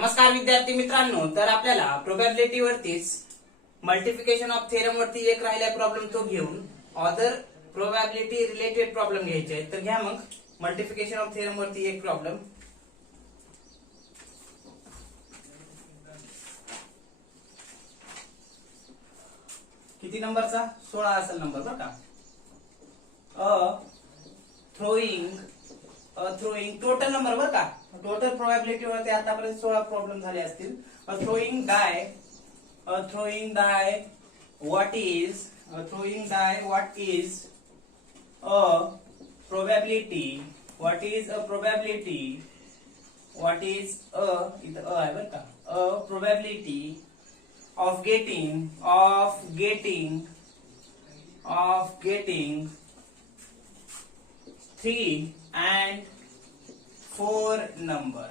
नमस्कार विद्यार्थी मित्रांनो, तर आपल्याला प्रोबॅबिलिटी वरतीच मल्टिप्लिकेशन ऑफ थेरम वरती एक राहिला प्रॉब्लेम तो घेऊन अदर प्रोबॅबिलिटी रिलेटेड प्रॉब्लेम घ्यायचे आहेत. तर घ्या मग मल्टिप्लिकेशन ऑफ थेरम वरती एक प्रॉब्लेम. किती नंबरचा? 16 असेल नंबर बरं का. थ्रोईंग टोटल नंबर बरं का. टोटल प्रोबॅबिलिटी वरती आतापर्यंत 16 प्रॉब्लेम झाले असतील. Throwing die what is a probability, what is a probability of getting 3 and 4 number.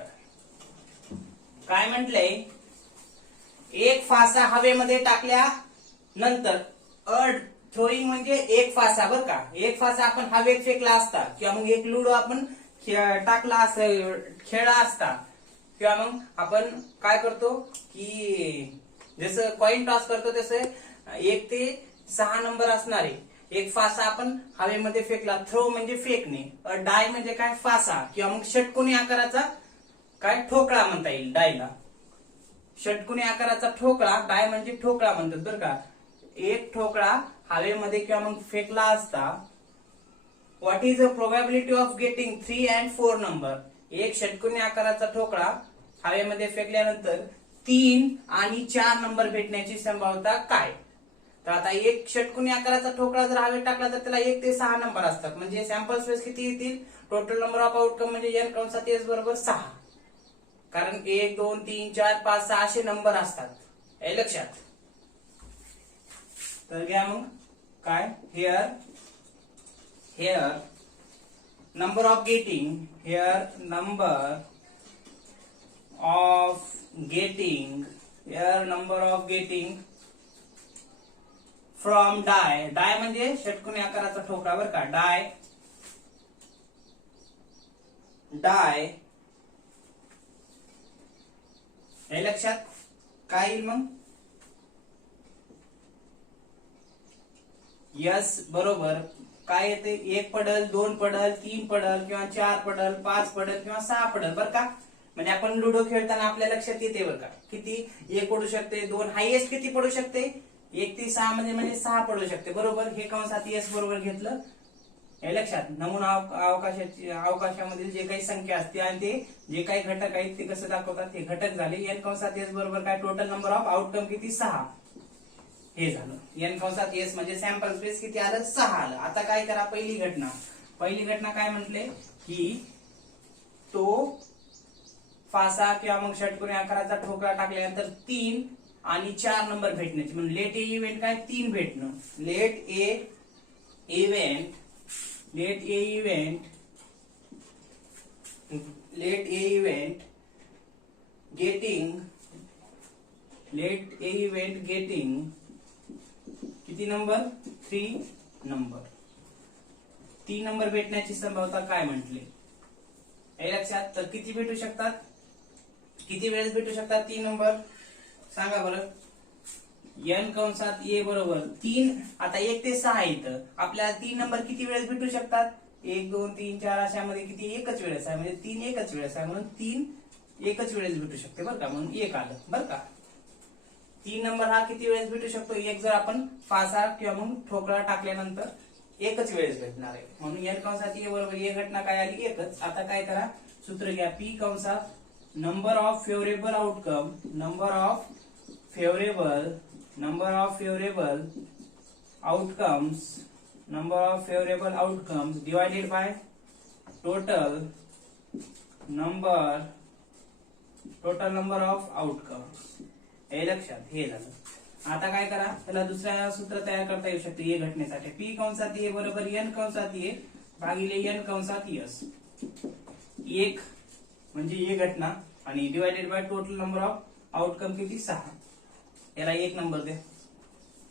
काय म्हटलंय? एक फासा हवेमध्ये टाकल्या नंतर थ्रोईंग म्हणजे एक फासा बरं का. एक फासा आपण हवेत फेकला असता किंवा मग एक लुडो आपण टाकला असं खेळला असता किंवा मग आपण काय करतो की जसं कॉइन टॉस करतो तसं 1 ते 6 नंबर असणारे एक फासा आपण हवेमध्ये फेकला. थ्रो म्हणजे फेकणे, डाय म्हणजे काय फासा किंवा मग षटकोनी आकाराचा काय ठोकळा म्हणता येईल डायला. षटकोनी आकाराचा ठोकळा डाय म्हणजे ठोकळा म्हणतात बरं का. एक ठोकळा हवेमध्ये किंवा मग फेकला असता. What is a probability of getting 3 and 4 number. एक षटकोनी आकाराचा ठोकळा हवेमध्ये फेकल्यानंतर 3 आणि 4 नंबर भेटण्याची संभाव्यता काय? तर आता एक षटकोनी आकाराचा ठोकळा जर हवेत टाकला तर त्याला 1 ते 6 नंबर असतात. म्हणजे सॅम्पल स्पेस किती येतील? टोटल नंबर ऑफ आउटकम म्हणजे n कंसात s बरोबर 6. कारण 1 2 3 4 5 6 असे नंबर असतात. हे लक्षात. तर घ्या मग काय here number of getting from die म्हणजे षटकोनी आकाराचा ठोकळा बरं का. डाय हे लक्षात. काय येईल मग? यस बरोबर काय येते? 1 पडल 2 पडल 3 पडल किंवा 4 पडल 5 पडल किंवा 6 पडल बरं का. म्हणजे आपण लुडो खेळताना आपल्या लक्षात येते बरं का. किती? 1 पडू शकते, 2 हायएस्ट किती पडू शकते? 1 ते 6 म्हणजे 6 पडू शकते बरोबर. हे कंसात एस बरोबर घेतलं. हे लक्षात. नमुना अवकाशामधील जे काही संख्या असते आणि ते जे काही घटक आहेत ते कसं दाखवतात? हे घटक झाले. n कंसात एस बरोबर काय? टोटल नंबर ऑफ आउटकम किती? 6. हे झालं. n कंसात एस म्हणजे सॅम्पल स्पेस किती आलं? 6 आलं. आता काय करा? पहिली घटना काय म्हटले की तो फासा किंवा मग षटकोनी आकाराचा ठोकळा टाकल्यानंतर 3 आणि 4 नंबर भेटण्याची म्हणजे लेट ए इव्हेंट काय? 3 भेटणं. लेट ए इव्हेंट गेटिंग किती नंबर? 3 नंबर. 3 नंबर भेटण्याची संभाव्यता काय म्हटले? हे लक्षात. तर किती भेटू शकतात? किती वेळेस भेटू शकतात 3 नंबर? सांगा बरं. n कंसात a बरोबर 3. आता 1 ते 6 इथं आपल्याला 3 नंबर किती वेळेस भेटू शकतात? 1 2 3 4 अशामध्ये किती? एकच वेळेस आहे म्हणजे 3 एकच वेळेस आहे म्हणून 3 एकच वेळेस भेटू शकते बरं का. म्हणून 1 आलं बरं का. 3 नंबर हा किती वेळेस भेटू शकतो? एक जर आपण फासा किंवा मग ठोकळा टाकल्यानंतर एकच वेळेस भेटणार आहे म्हणून n कंसात a बरोबर ही घटना काय आली? एकच. आता काय करा? सूत्र घ्या. p कंसात number of favourable outcomes divided by total number of outcomes. हे लक्षात. हे झालं. आता काय करा? त्याला दुसऱ्या सूत्र तयार करता येऊ शकते ए घटनेसाठी. p कंसात a बरोबर n कंसात a भागिले n कंसात s. 1 म्हणजे ए घटना आणि divided by total number of outcome किती? 6. याला 1 नंबर दे.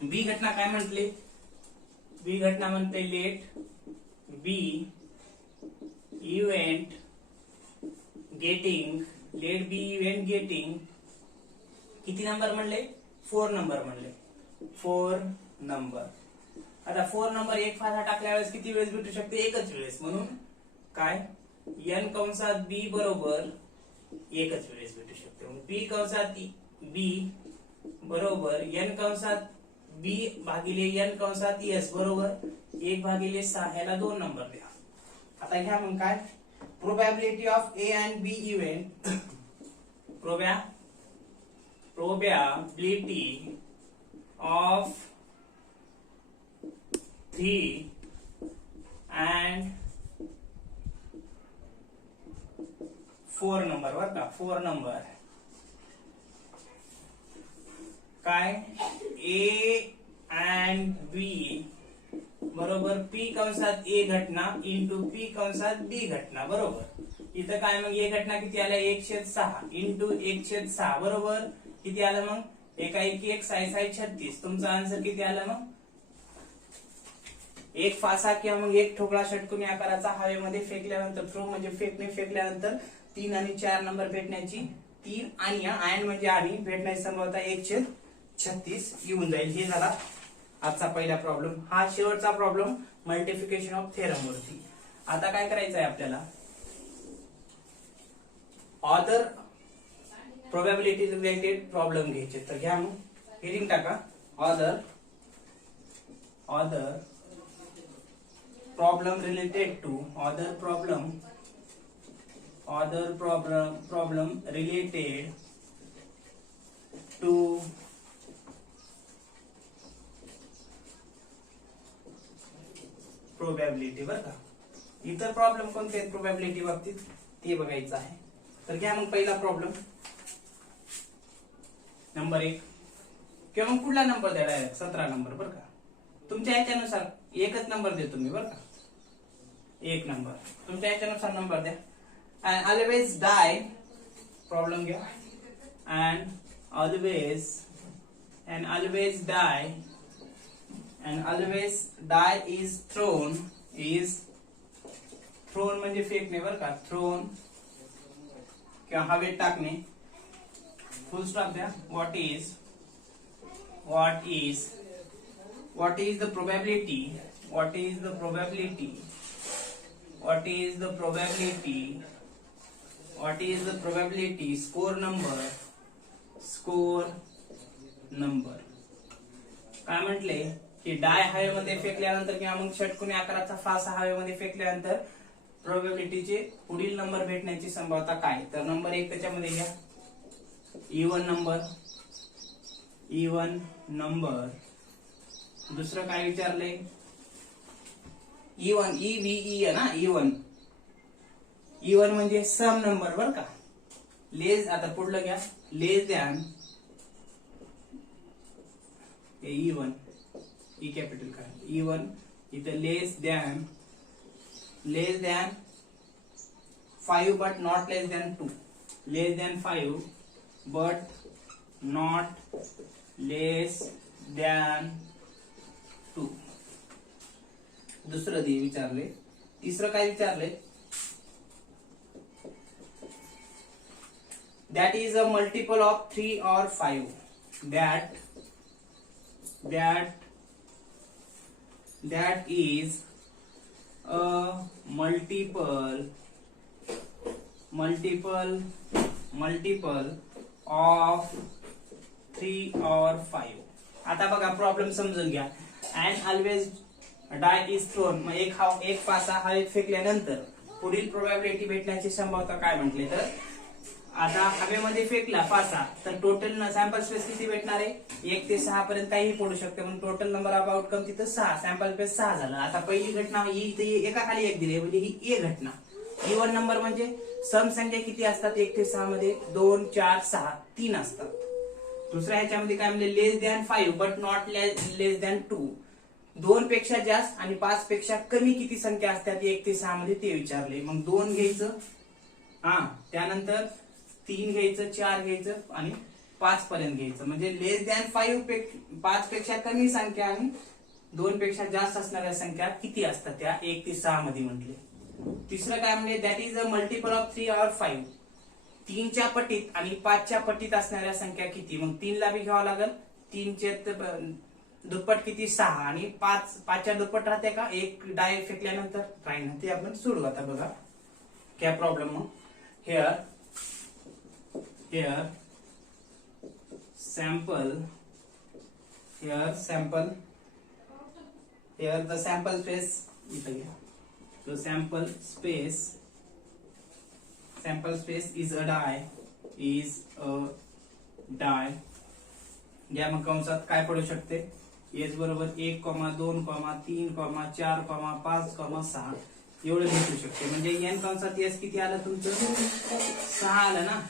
बी घटना काय म्हटली? बी घटना म्हणते late B event getting late B event getting किती नंबर म्हणले 4 नंबर म्हणले 4 नंबर. आता 4 नंबर एक फासा टाकल्या वेळेस किती वेळेस भेटू शकते एकच वेळेस म्हणून काय n कंसात b बरोबर एकच वेळेस भेटू शकते. p कंसात b बरोबर n कंसात b भागिले n कंसात s बरोबर 1/6 ह्याला 2 नंबर द्या. आता घ्या मग काय probability of a and b event probability of 3 and 4 number बर का 4 नंबर काय a and b बरोबर p कंसात a घटना इंटू p कंसात b घटना बरोबर. इथं काय मग a घटना किती आल्या 1/6 इंटू 1/6 बरोबर किती आलं मग एका 1 6 36. तुमचा आन्सर किती आला मग एक फासा किंवा मग एक ठोकळा षटकोनी आकाराचा हवेमध्ये फेकल्यानंतर थ्रो म्हणजे फेकल्यानंतर 3 आणि 4 नंबर भेटण्याची 3 आणि अँड म्हणजे आणि भेटण्याची संभाव्यता 1/36 येऊन जाईल. हे झाला आजचा पहिला प्रॉब्लेम. हा शेवटचा प्रॉब्लेम मल्टिप्लिकेशन ऑफ थेरम वरती. आता काय करायचं आहे आपल्याला ऑदर प्रोबॅबिलिटी रिलेटेड प्रॉब्लेम घ्यायचे. तर घ्या मग हेडिंग टाका other problem related to other problem related to probability बर का. इतर प्रॉब्लेम कोणते आहेत प्रोबॅबिलिटी बाबतीत ते बघायचं आहे. तर घ्या मग पहिला प्रॉब्लेम नंबर 1 किंवा मग कुठला नंबर द्या डायरेक्ट 17 नंबर बर का. तुमच्या याच्यानुसार एकच नंबर देतो मी बर का. 1 नंबर तुमच्या याच्यानुसार नंबर द्या. and always die प्रॉब्लेम घ्या and always die is thrown म्हणजे फेकणे बर का. थ्रोन किंवा हवेत टाकणे. फुल स्टॉप द्या. what is the probability score number काय म्हटले की डाय हवेमध्ये फेकल्यानंतर किंवा मग षटकोनी आकाराचा फासा हवेमध्ये फेकल्यानंतर प्रोबॅबिलिटीचे पुढील नंबर भेटण्याची संभाव्यता काय. तर नंबर 1 त्याच्यामध्ये घ्या इवन नंबर. दुसरं काय विचारलंय इवन ना इवन म्हणजे सम नंबर बर का. आता पुढलं घ्या less than even E capital काय इवन इथं less than 5 but not less than 2 less than 5 but not less than 2. दुसरं दे विचारले. तिसरं काय विचारले that is a multiple of 3 or 5 that is a multiple of 3 or 5. आता बघा प्रॉब्लेम समजून घ्या. and always die is thrown मग एक फासा हवेत फेकल्यानंतर पुढील प्रोबॅबिलिटी भेटण्याची संभाव्यता काय म्हटले. तर आता हवेमध्ये फेकला फासा तर टोटल सॅम्पल स्पेस किती भेटणार आहे 1 ते 6 पर्यंत काही पडू शकते म्हणून टोटल नंबर ऑफ आउटकम तिथं 6 सॅम्पल स्पेस 6 झालं. आता पहिली घटना ही एका खाली एक दिली म्हणजे ही ए घटना. इवन नंबर म्हणजे सम संख्या किती असतात 1 ते 6 मध्ये 2 4 6 3 असतात. दुसऱ्या ह्याच्यामध्ये काय म्हणजे less than 5 but not less than 2 2 पेक्षा जास्त आणि 5 पेक्षा कमी किती संख्या असतात 1 ते 6 मध्ये ते विचारले. मग 2 घ्यायचं त्यानंतर 3 घ्यायचं 4 घ्यायचं आणि 5 पर्यंत घ्यायचं म्हणजे लेस दॅन 5 पेक्षा कमी संख्या आणि 2 पेक्षा जास्त असणाऱ्या संख्या किती असतात त्या 1 ते 6 मध्ये म्हटले. तिसरं काय म्हणजे that is a multiple of 3 और 5 3च्या पटीत आणि 5च्या पटीत असणाऱ्या संख्या किती? मग 3 ला बी घ्यावं लागेल. 3चे दुप्पट किती? 6 आणि 5च्या दुप्पट राहते का? एक डाय फेकल्यानंतर राहील. ते आपण सोडू आता. बघा काय प्रॉब्लेम. मग hair sample the sample space इथं घ्या. So sample space is a die घ्या. मग कंसात काय पडू शकते? एच बरोबर 1, 2, 3, 4, 5, 6 एवढं भेटू शकते. म्हणजे एन कंसात एस किती आलं तुमचं? 6 आलं ना.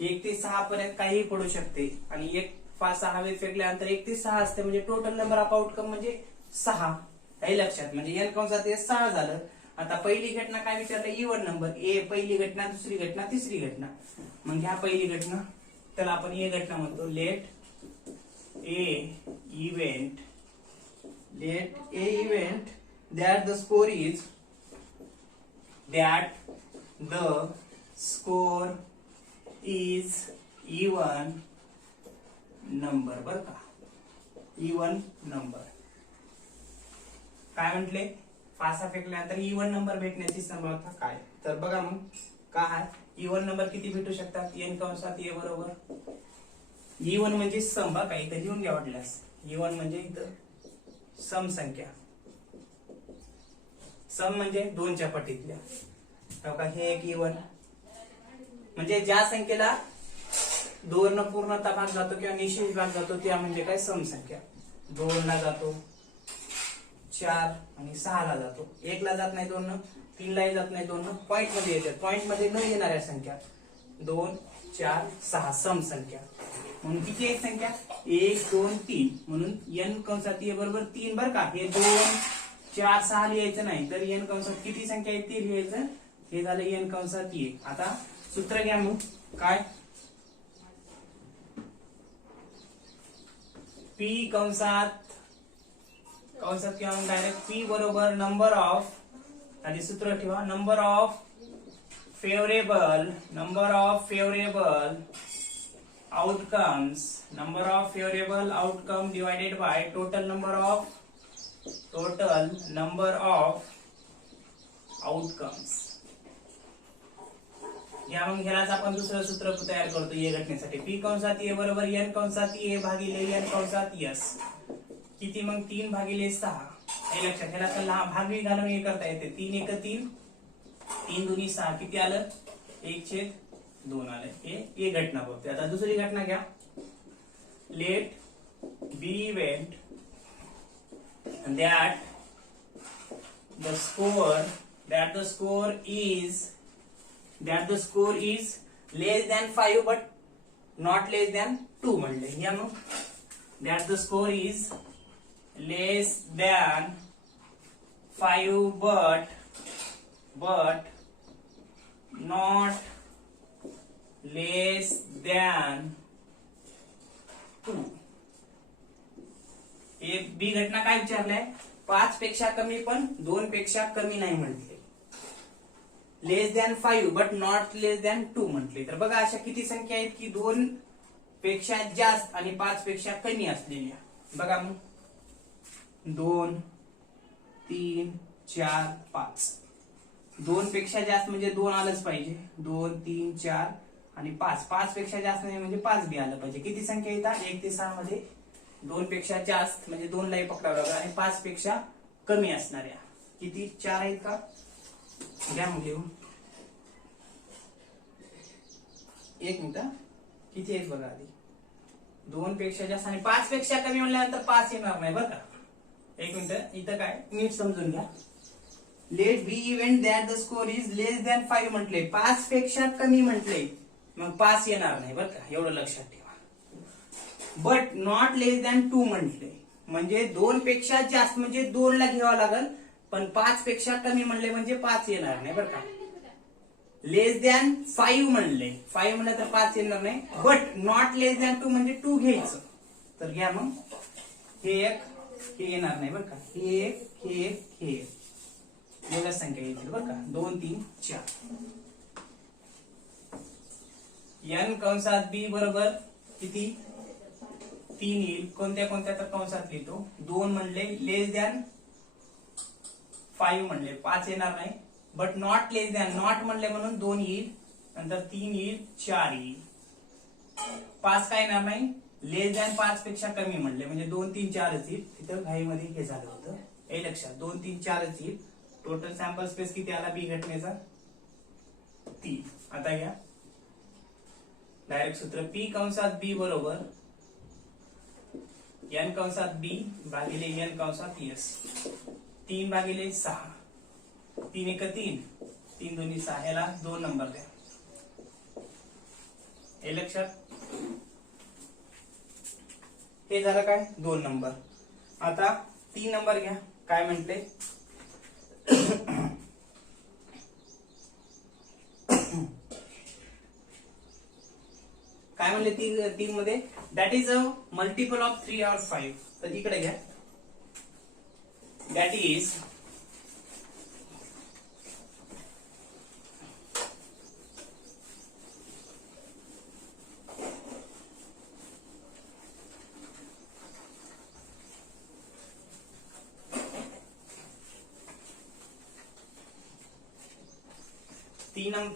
1 ते 6 पर्यंत काहीही पडू शकते. आणि 1 5 6 वेळ फेकल्यानंतर 1 ते 6 असते. म्हणजे टोटल नंबर ऑफ आउटकम म्हणजे 6. काही लक्षात. म्हणजे एन कंसात एस 6 झालं. आता पहिली घटना काय विचारलं? Even number. ए पहिली घटना, दुसरी घटना, तिसरी घटना. मग ह्या पहिली घटना त्याला आपण ए घटना म्हणतो. Let A event that the score is even number. बर का? इवन नंबर काय म्हटले? 5 फेकल्यानंतर इवन नंबर भेटण्याची संभाव्यता काय? तर बघा मग काय इवन नंबर किती भेटू शकतात? एन कंसात ए बरोबर इवन म्हणजे सम. बघा इथं लिहून घ्या वाटल्यास. इवन म्हणजे इथं सम संख्या. सम म्हणजे 2च्या पटीतल्या. बघा हे एक इवन म्हणजे ज्या संख्येला 2 न पूर्णता भाग जातो किंवा निश्चित भाग जातो त्या म्हणजे काय? सम संख्या. 2 ला जातो, 4 आणि 6 ला जातो. 1 ला जात नाही 2 न, 3 लाही जात नाही 2 न. पॉइंट मध्ये येतात. पॉइंट मध्ये न येणाऱ्या संख्या 2, 4, 6 सम संख्या. म्हणून किती एक संख्या? 1, 2, 3. म्हणून एन कंसात ए बरोबर 3. बर का? हे 2, 4, 6 लिहायचं नाही. तर एन कंसात किती संख्या आहे ते लिहायचं. हे झालं एन कंसात ए. आता सूत्र घ्या मग. काय? पी कंसात किंवा डायरेक्ट पी बरोबर नंबर ऑफ. आधी सूत्र ठेवा. Number of favourable outcome divided by total number of outcomes. या मग ह्यालाच आपण दुसरं सूत्र तयार करतो ए घटनेसाठी. पी कंसात ए बरोबर एन कंसात ए भागिले एन कंसात एस. किती मग? 3 भागिले 6. हे लक्षात. ह्याला तर लहान भागवी घालून हे करता येते. 3 1 3, 3 2 6 किती आलं? 1/2 आलं. हे ए घटना बघते. आता दुसरी घटना घ्या. Let B event that the score is less than 5 but not less than 2 म्हणले. या मग that the score is less than 5 but not less than 2. हे बी घटना काय विचारलंय? 5 पेक्षा कमी पण 2 पेक्षा कमी नाही म्हटले. Less than 5 but not less than 2 म्हटले. तर बघा अशा किती संख्या आहेत की 2 पेक्षा जास्त आणि 5 पेक्षा कमी असलेल्या. बघा मग 2 3 4 5. 2 पेक्षा जास्त म्हणजे 2 आलंच पाहिजे. 2 3 4 आणि 5. 5 पेक्षा जास्त नाही म्हणजे 5 बी आलं पाहिजे. किती संख्या येतात? 1 ते 6 मध्ये 2 पेक्षा जास्त म्हणजे 2 लाही पकडावं लागेल आणि 5 पेक्षा कमी असणाऱ्या किती? 4 आहेत का? घ्या मग घेऊन. 1 मिनिट. किती आहेत बघा आधी. 2 पेक्षा जास्त आणि 5 पेक्षा कमी म्हणल्यानंतर 5 येणार नाही बरं का. 1 मिनिट. इथं काय नीट समजून घ्या. Let B event that the score is less than 5 म्हटले. 5 पेक्षा कमी म्हटले मग 5 येणार नाही बरं का. एवढं लक्षात ठेवा. बट नॉट लेस दॅन 2 म्हटले म्हणजे 2 पेक्षा जास्त म्हणजे 2 ला घ्यावं लागल. पण 5 पेक्षा कमी म्हणले म्हणजे 5 येणार नाही बरं का. लेस दॅन 5 म्हणले. 5 म्हणलं तर 5 येणार नाही. बट नॉट लेस दॅन 2 म्हणजे 2 घ्यायचं. तर घ्या मग. हे एक हे येणार नाही बरं का. हे एक हे एक हे एक एवढ्या संख्या येतील बरं का. 2 3 4. n कंसात b बरोबर किती 3 येईल. कोणत्या कोणत्या तर कंसात लिहितो. 2 म्हणले लेस दॅन 5 म्हणले 5 येणार नाही. But not less than not म्हणले म्हणून 2 येईल. नंतर 3 येईल 4 येईल. 5 काय येणार नाही. लेस दॅन 5 पेक्षा कमी म्हणले म्हणजे 2 3 4च येईल. तिथं घाईमध्ये हे झालं होतं हे लक्षात 2 3 4च येईल. टोटल सॅम्पल स्पेस किती आला बी घटनेचा 3. आता घ्या डायरेक्ट सूत्र p कंसात b बरोबर n कंसात b भागिले n कंसात s 3 भागिले 6 3 1 3 3 2 6 याला 2 नंबर द्या. हे लक्षात हे झालं काय 2 नंबर. आता 3 नंबर घ्या. काय म्हणते काय म्हणले 3 मध्ये that is a multiple of 3 और 5. तर इकडे घ्या दॅट इज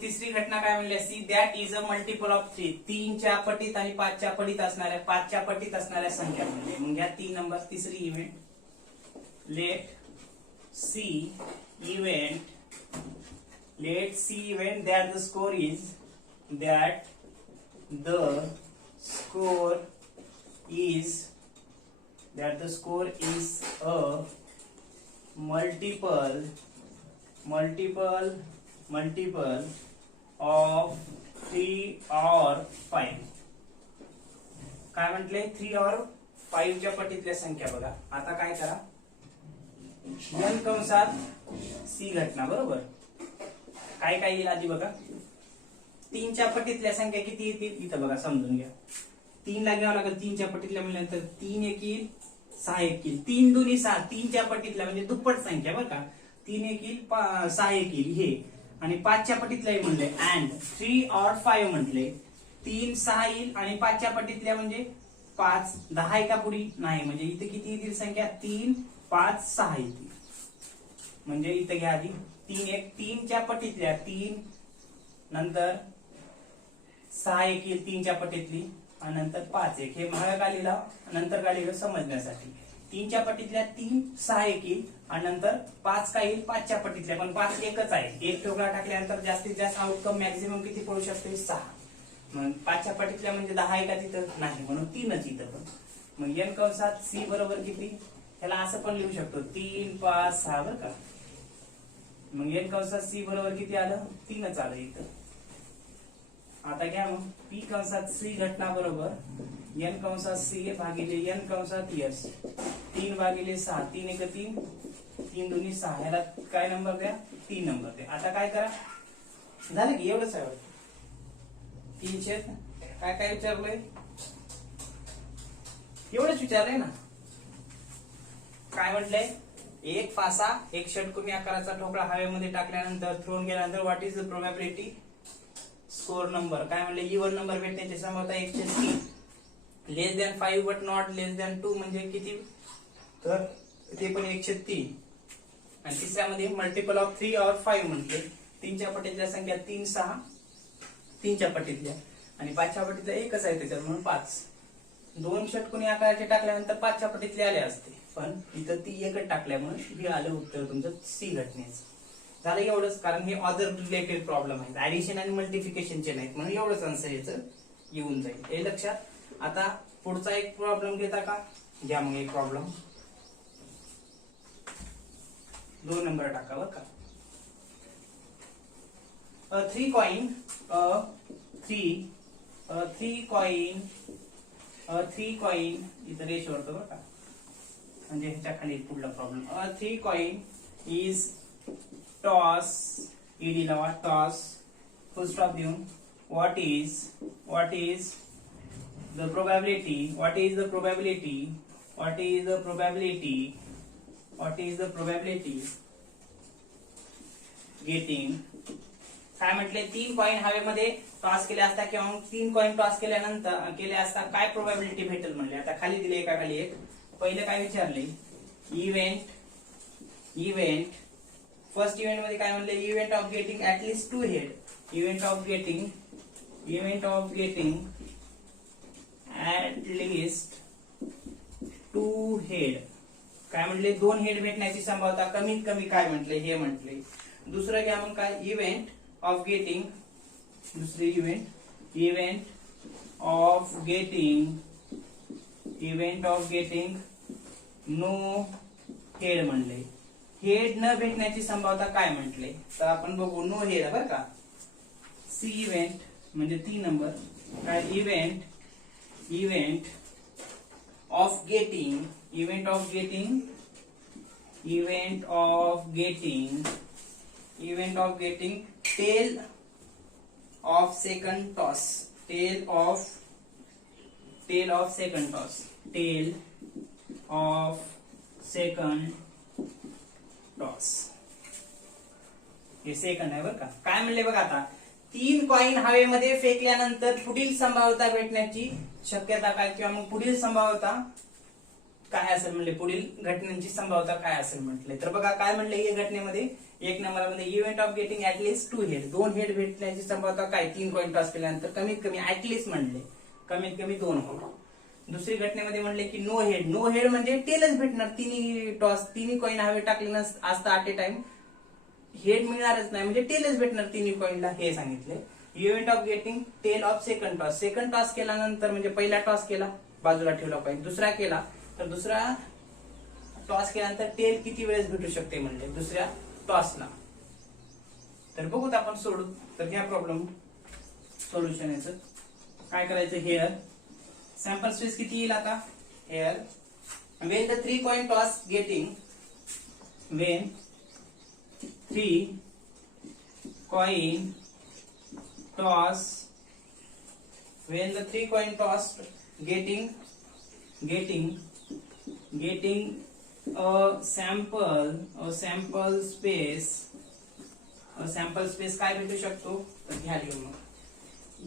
तिसरी घटना काय म्हणली असती that is a multiple of 3. 3 च्या पटीत आणि 5 च्या पटीत असणाऱ्या 5 च्या पटीत असणाऱ्या संख्या म्हणजे मग घ्या 3 नंबर तिसरी event late C event that the score is a multiple of 3 or 5. काय म्हटले 3 और 5 च्या पटीतल्या संख्या बघा. आता काय करा n कंसात c घटना बरोबर काय काय येईल आधी बघा. 3 च्या पटीतल्या संख्या किती येतील इथं बघा समजून घ्या. 3 ला घ्यावं लागेल 3 च्या पटीतल्या म्हणल्यानंतर 3 1 येईल 6 1 येईल. 3 2 6 3 च्या पटीतल्या म्हणजे दुप्पट संख्या बरं का. 3 1 येईल 6 1 येईल हे आणि 5 च्या पटीतल्या म्हणले अँड 3 और 5 म्हटले 3 6 येईल आणि 5 च्या पटीतल्या म्हणजे 5 10 एका पुढी नाही म्हणजे इथे किती येतील संख्या 3 5 6 येतील. म्हणजे इथे घ्या आधी 3 1 3 च्या पटीतल्या 3 नंतर 6 1 येईल 3 च्या पटीतली आणि नंतर 5 1 हे महाग का लिहिला नंतर का लिहिलं समजण्यासाठी. 3 च्या पटीतल्या 3 6 1 येईल आणि नंतर 5 काय येईल 5 च्या पटीतल्या पण 5 एकच आहे. एक ठोकळा टाकल्यानंतर जास्तीत जास्त आउटकम मॅक्झिमम किती पडू शकते 6. मग 5 च्या पटीतल्या म्हणजे 10 आहे का तिथं नाही म्हणून 3च इथं पण. मग n कंसात c बरोबर किती ह्याला असं पण लिहू शकतो 3 5 6 बरं का. मग n कंसात c बरोबर किती आलं 3च आलं इथं. आता घ्या मग p कंसात c घटना बरोबर n कंसात c भागिले n कंसात s 3 भागिले 6 3 1 3 3 2 6 ह्याला काय नंबर द्या 3 नंबर द्या. आता काय करा झालं की एवढंच आहे 3 काय काय विचारलंय एवढंच विचारलंय ना. काय म्हटलंय एक पासा एक षटकोनी आकाराचा ठोकळा हवेमध्ये टाकल्यानंतर थ्रोन गेल्यानंतर what is the probability score number. काय म्हणले इव्हन नंबर भेटण्याची संभाव्यता 1/3 less than 5 but not less than 2 म्हणजे किती तर ते पण 1/3. आणि तिसऱ्यामध्ये मल्टिपल ऑफ 3 और 5 म्हणते 3 च्या पटीतल्या संख्या 3 6 3 च्या पटीतल्या आणि 5 च्या पटीतल्या एकच आहे त्याच्यात म्हणून 5. 2 षटकोनी आकाराचे टाकल्यानंतर 5 च्या पटीतले आले असते पण इथं ती एकच टाकल्यामुळे हे आलं उत्तर तुमचं सी घटनेचं. झालं एवढंच कारण हे अदर रिलेटेड प्रॉब्लेम आहेत ऍडिशन आणि मल्टिफिकेशनचे नाहीत म्हणून एवढंच आन्सर याचं येऊन जाईल हे लक्षात. आता पुढचा एक प्रॉब्लेम घेता का घ्या मग एक प्रॉब्लेम 2 नंबर टाका बरं का. थ्री कॉइन इथं रेश वरतो बरं का म्हणजे ह्याच्या खाली पुढला problem. 3 coin is toss ED लावा टॉस फुल स्टॉप देऊन what is the probability getting काय म्हटले, 3 कॉइन हवेमध्ये टॉस केले असता किंवा मग 3 कॉइन टॉस केले असता काय प्रोबॅबिलिटी भेटेल म्हणले. आता खाली दिले एका खाली एक. पहिले काय विचारले, इव्हेंट फर्स्ट इव्हेंट मध्ये काय म्हणले, event of getting at least 2 head. Event of getting at least 2 head. काय म्हटले, 2 हेड भेटण्याची संभाव्यता कमीत कमी काय म्हटले, हे म्हटले. दुसरं घ्या मग काय, इव्हेंट ऑफ गेटिंग, दुसरे event of getting no head म्हणले. हेड न भेटण्याची संभाव्यता काय म्हटले, तर आपण बघू नो हेड बरं का. सी इव्हेंट म्हणजे 3 नंबर काय, event of getting tail of second toss. हे सेकंड आहे बरं का. काय म्हणले बघा, आता 3 कॉइन हवेमध्ये फेकल्यानंतर पुढील संभाव्यता भेटण्याची शक्यता काय, किंवा मग पुढील संभाव्यता काय असेल म्हणले, पुढील घटनेची संभाव्यता काय असेल म्हटले. तर बघा काय म्हणले, या घटनेमध्ये 1 नंबरमध्ये event of getting at least 2 head, 2 head भेटण्याची संभाव्यता काय, 3 कॉइन टॉस केल्यानंतर कमीत कमी ऍटलीस्ट म्हणले, कमीत कमी 2 हेड. दुसरी घटनेमध्ये म्हणले की नो हेड म्हणजे टेलच भेटणार. तिन्ही कॉइन हवे टाकले असता ऍट ए टाइम हेड मिळणारच नाही, म्हणजे टेलच भेटणार तिन्ही कॉइनला, हे सांगितले. Event of getting tail of second toss केल्यानंतर म्हणजे पहिला टॉस केला बाजूला ठेवला पाहिजे, दुसरा केला तर दुसरा टॉस केल्यानंतर टेल किती वेळेस भेटू शकते म्हणजे दुसऱ्या टॉसला. तर बघूत आपण सोडू. तर घ्या प्रॉब्लेम सोल्युशन याचं. काय करायचं, हेअर सॅम्पल स्पेस किती येईल आता, hair when the 3 coin toss getting when 3 coin toss getting a sample space काय भेटू शकतो, तर घ्या लिहून मग.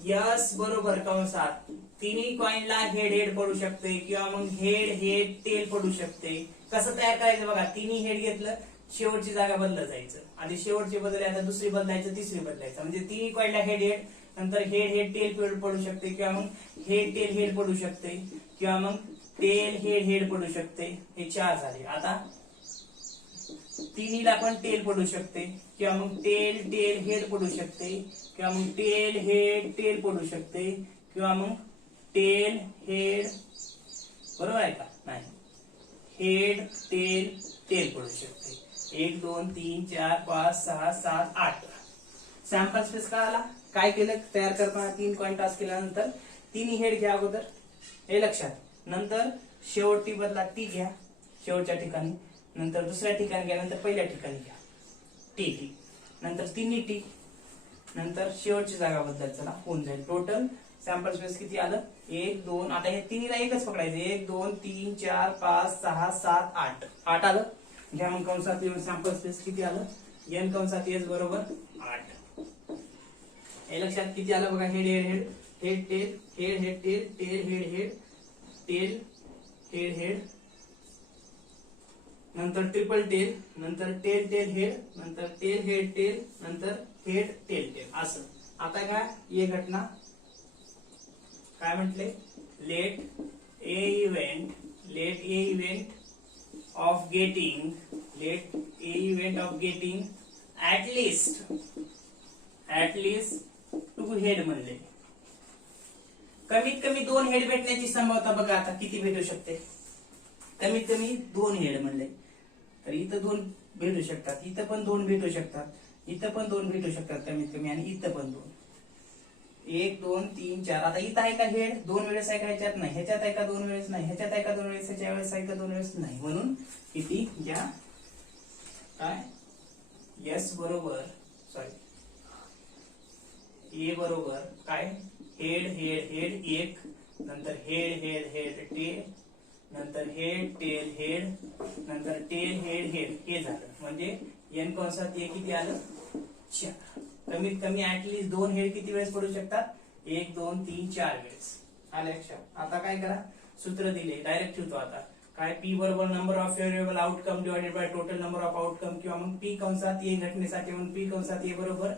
यस बरोबर कंसात तिन्ही कॉइनला हेड पडू शकते किंवा मग हेड टेल पडू शकते. कसं तयार करायचं बघा, तिन्ही हेड घेतलं, शेवटची जागा बदलत जायचं. आधी शेवटची बदलली, आता दुसरी बदलायचं, तिसरी बदलायचं. म्हणजे तिन्ही कॉइनला हेड नंतर हेड टेल पडू शकते किंवा मग हेड पडू शकते किंवा मग टेल हेड पडू शकते. हे 4 झाले. आता तिन्हीला पण टेल पडू शकते किंवा मग टेल हेड पडू शकते किंवा मग टेल पडू शकते किंवा मग टेल हेड, बरोबर आहे का, नाही, हेड टेल पडू शकते. 1 2 3 4 5 6 7 8 सॅम्पल स्पेस का आला. काय केलं तयार करताना, 3 कॉइन टॉस केल्यानंतर तिन्ही हेड घ्या अगोदर, हे लक्षात. नंतर शेवटची बदला टी घ्या शेवटच्या ठिकाणी, नंतर दुसऱ्या ठिकाणी घ्या, नंतर पहिल्या ठिकाणी घ्या टी, नंतर तिन्ही टी, नंतर शेवटची जागा बदल. चला होऊन जाईल. टोटल सॅम्पल स्पेस किती आलं, 1 2. आता हे तिन्हीला एकच पकडायचं, 1 2 3 4 5 6 7 8 आलं. घ्या मग कंसात सॅम्पल स्पेस किती आलं, n कंसात s बरोबर 8. हे लक्षात किती आलं बघा, हेड टेल हेड, नंतर ट्रिपल टेल, नंतर टेल हेड, नंतर टेल हेड नंतर हेड टेल असं. आता काय ये घटना काय म्हटले, let A event of getting at least 2 head म्हणले. कमीत कमी 2 हेड भेटण्याची संभाव्यता बघा आता किती भेटू शकते, कमीत कमी 2 हेड म्हणले. तर इथं 2 भेटू शकतात, इथं पण 2 भेटू शकतात, इथं पण 2 भेटू शकतात कमीत कमी, आणि इथं पण 2. 1 2 3 4. आता इथं आहे का हेड 2 वेळेस आहे का, ह्याच्यात नाही, ह्याच्यात आहे का 2 वेळेस नाही, ह्याच्यात आहे का 2 वेळेस, ह्याच्या वेळेस आहे का 2 वेळेस नाही. म्हणून किती घ्या, काय यस बरोबर, सॉरी ए बरोबर काय, हेड 1, नंतर हेड टेल, नंतर हेड टेल हेड, नंतर टेल हेड हे झालं. म्हणजे n कंसात ए किती आलं, 4. कमीत कमी ऍटलीस्ट 2 हेड किती वेळेस पडू शकतात? 1 2 3 4 वेळेस. आलं लक्षात? आता काय करा, सूत्र दिले डायरेक्ट ठेवतो. आता काय, पी बरोबर number of favourable outcome divided by total number of outcome, किंवा मग पी कंसात ए घटनेसाठी म्हणून पी कंसात ए बरोबर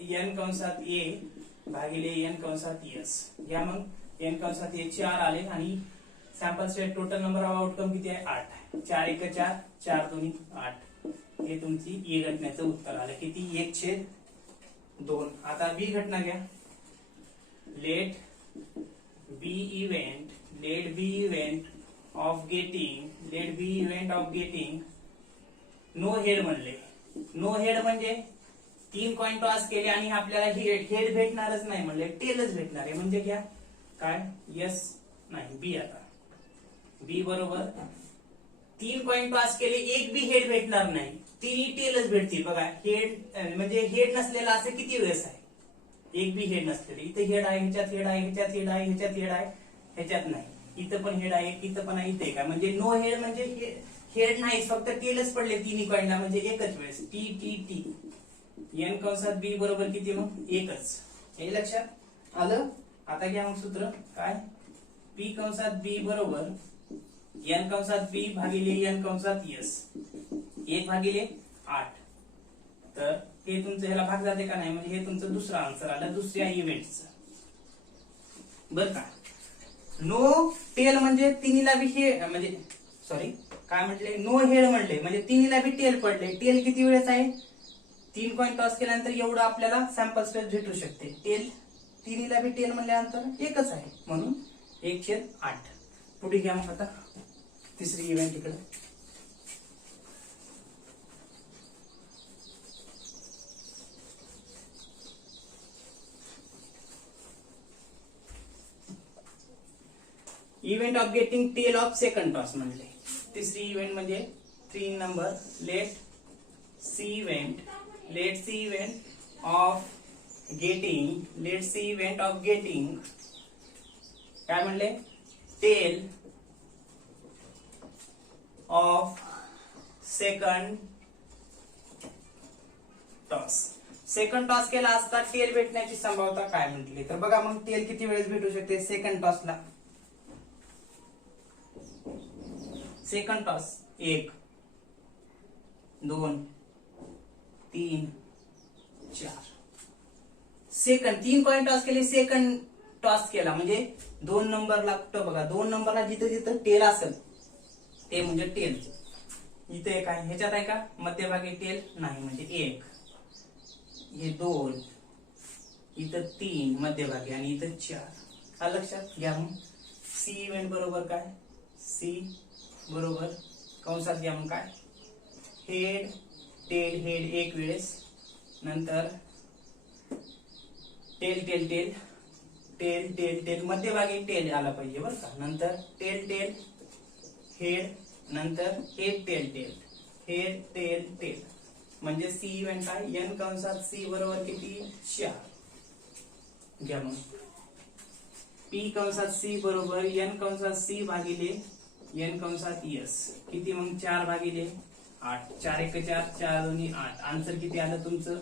एन कंसात ए भागिले एन कंसात एस. या मग एन कंसात ए 4 आले आणि sample state total number of outcome किती आहे? 8. 4 1 4, 4 2 8. हे तुमची ए घटनेचं उत्तर आलं. किती? 1/2. आता बी घटना घ्या. Let B event of getting no head म्हणले. नो हेड म्हणजे 3 कॉइन टॉस केले आणि आपल्याला हेड भेटणारच नाही म्हणले, टेलच भेटणार आहे. म्हणजे घ्या काय, यस नाही बी. आता बी बरोबर 3 कॉइन टॉस केले, एक बी हेड भेटणार नाही, 3 टेलच भेटतील. बघा हेड म्हणजे हेड नसलेला असं किती वेळेस आहे? एक बी हेड नसलेले. इथे हेड आहे, ह्याच्यात हेड आहे, ह्याच्यात हेड आहे, ह्याच्यात हेड आहे, ह्याच्यात नाही. इथं पण हेड आहे, इथं पण आहे, इथे काय. म्हणजे नो हेड म्हणजे हेड नाही, फक्त टेलच पडले तिन्ही कॉइनला, म्हणजे एकच वेळेस. T T T. एन कंसात बी बरोबर किती? मग एकच. हे लक्षात आलं? आता घ्या मग सूत्र काय, पी कंसात बी बरोबर एन कंसात बी भागिले एन कंसात एस 1/8. तर हे तुमचं ह्याला भाग जाते का नाही? म्हणजे हे तुमचं दुसरा आन्सर आलं दुसऱ्या इव्हेंटचं. बर का? नो टेल म्हणजे तिन्हीला बी हे म्हणजे सॉरी काय म्हटले, नो हेड म्हणले म्हणजे तिन्हीला बी टेल पडले. टेल किती वेळेस आहे? 3 कॉइन टॉस केल्यानंतर एवढं आपल्याला सॅम्पल स्पेस भेटू शकते. टेल तिन्हीला बी टेल म्हणल्यानंतर एकच आहे, म्हणून 1/8. पुढे घ्या मग आता तिसरी इव्हेंट इकडे. Event of getting tail of second toss म्हणले. तिसरी इव्हेंट म्हणजे 3 number. Let C event of getting काय म्हणले, tail of second toss. Second toss केला असता टेल भेटण्याची संभाव्यता काय म्हटली? तर बघा मग टेल किती वेळेस भेटू शकते सेकंड टॉसला? Second toss 1 2 3 4. Second 3 coin toss केले, सेकंड टॉस केला म्हणजे 2 नंबरला कुठं बघा, 2 नंबरला जिथं जिथं टेल असेल ते म्हणजे टेल. इथे काय ह्याच्यात आहे का मध्यभागी टेल? नाही, म्हणजे 1, हे 2, इथं 3 मध्यभागी आणि इथं 4. हा लक्षात घ्या. मग सी इव्हेंट बरोबर काय, सी बरोबर कंसात घ्या मग काय, हेड टेल एक वेळेस, नंतर tail tail tail tail tail tail मध्यभागी टेल आला पाहिजे बरं का. नंतर टेल टेल हेड, नंतर head tail tail head tail tail. म्हणजे सी इव्हेंट काय, एन कंसात सी बरोबर किती 4. घ्या मग पी कंसात सी बरोबर एन कंसात सी भागिले एन कंसात एस किती? मग 4/8. 4 1 4, 4 2 8. आन्सर किती आलं तुमचं?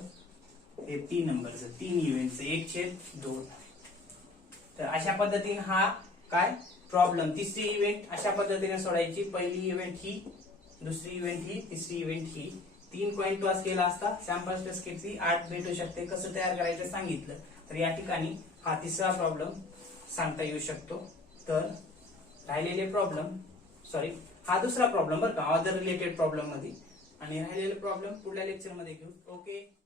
हे 3 नंबरचं 3 इव्हेंटचं 1/2. तर अशा पद्धतीने हा काय प्रॉब्लेम, तिसरी इव्हेंट अशा पद्धतीने सोडायची. पहिली इव्हेंट ही, दुसरी इव्हेंट ही, तिसरी इव्हेंट ही. 3 कॉइन टॉस केला असता सॅम्पल स्पेस किती 8 भेटू शकते. कसं तयार करायचं सांगितलं. तर या ठिकाणी हा तिसरा प्रॉब्लेम सांगता येऊ शकतो. तर राहिलेले प्रॉब्लेम हा दुसरा प्रॉब्लेम बरं का, अदर रिलेटेड प्रॉब्लेम मध्ये, आणि राहिलेले प्रॉब्लेम पुढल्या लेक्चर मध्ये घेऊ. ओके.